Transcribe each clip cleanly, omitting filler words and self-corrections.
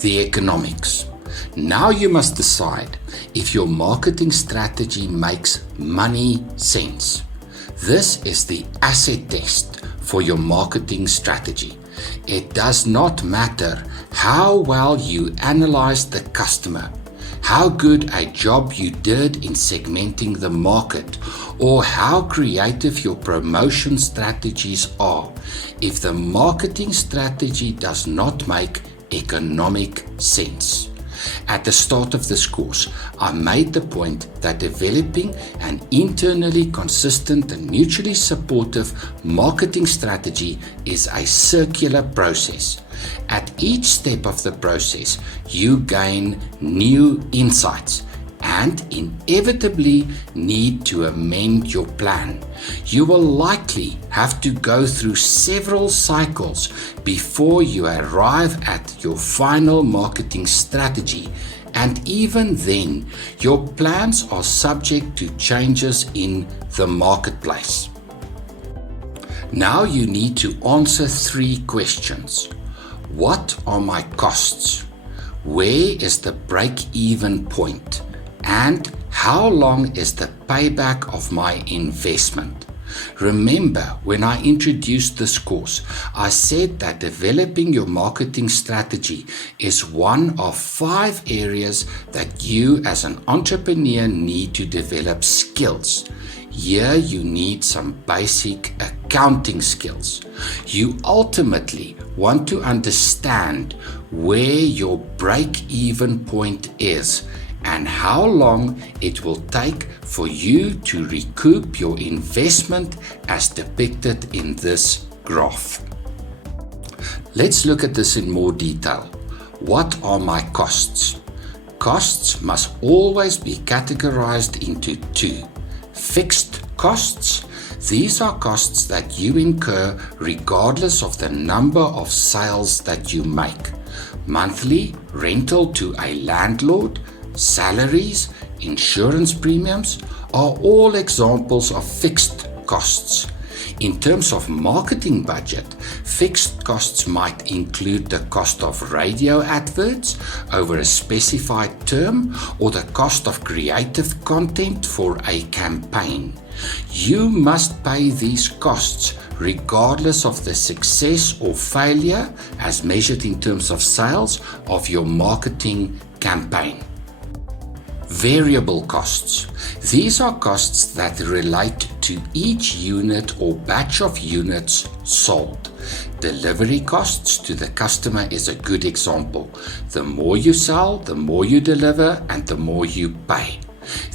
the economics. Now you must decide if your marketing strategy makes money sense. This is the asset test for your marketing strategy. It does not matter how well you analyze the customer, how good a job you did in segmenting the market, or how creative your promotion strategies are, if the marketing strategy does not make economic sense. At the start of this course, I made the point that developing an internally consistent and mutually supportive marketing strategy is a circular process. At each step of the process, you gain new insights and inevitably need to amend your plan. You will likely have to go through several cycles before you arrive at your final marketing strategy, and even then, your plans are subject to changes in the marketplace. Now you need to answer 3 questions. What are my costs? Where is the break-even point? And how long is the payback of my investment? Remember, when I introduced this course, I said that developing your marketing strategy is one of 5 areas that you as an entrepreneur need to develop skills. Here you need some basic accounting skills. You ultimately want to understand where your break-even point is and how long it will take for you to recoup your investment as depicted in this graph. Let's look at this in more detail. What are my costs? Costs must always be categorized into 2. Fixed costs. These are costs that you incur regardless of the number of sales that you make. Monthly rental to a landlord, salaries, insurance premiums are all examples of fixed costs. In terms of marketing budget, fixed costs might include the cost of radio adverts over a specified term or the cost of creative content for a campaign. You must pay these costs regardless of the success or failure, as measured in terms of sales, of your marketing campaign. Variable costs. These are costs that relate to each unit or batch of units sold. Delivery costs to the customer is a good example. The more you sell, the more you deliver, and the more you pay.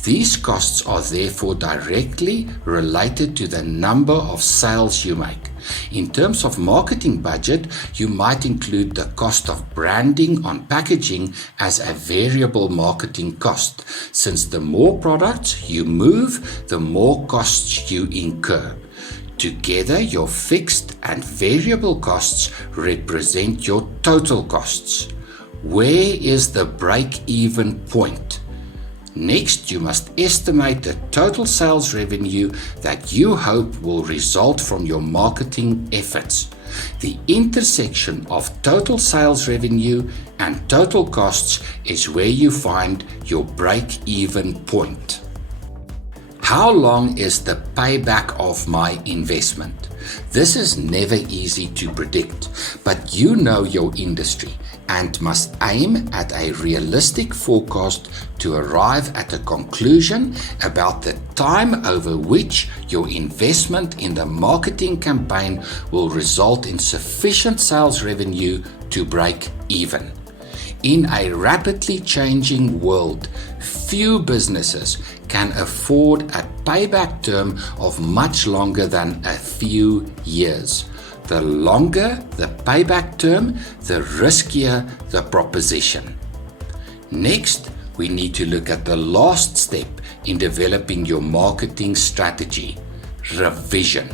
These costs are therefore directly related to the number of sales you make. In terms of marketing budget, you might include the cost of branding on packaging as a variable marketing cost, since the more products you move, the more costs you incur. Together, your fixed and variable costs represent your total costs. Where is the break-even point? Next, you must estimate the total sales revenue that you hope will result from your marketing efforts. The intersection of total sales revenue and total costs is where you find your break-even point. How long is the payback of my investment? This is never easy to predict, but you know your industry and must aim at a realistic forecast to arrive at a conclusion about the time over which your investment in the marketing campaign will result in sufficient sales revenue to break even. In a rapidly changing world, few businesses can afford a payback term of much longer than a few years. The longer the payback term, the riskier the proposition. Next, we need to look at the last step in developing your marketing strategy: revision.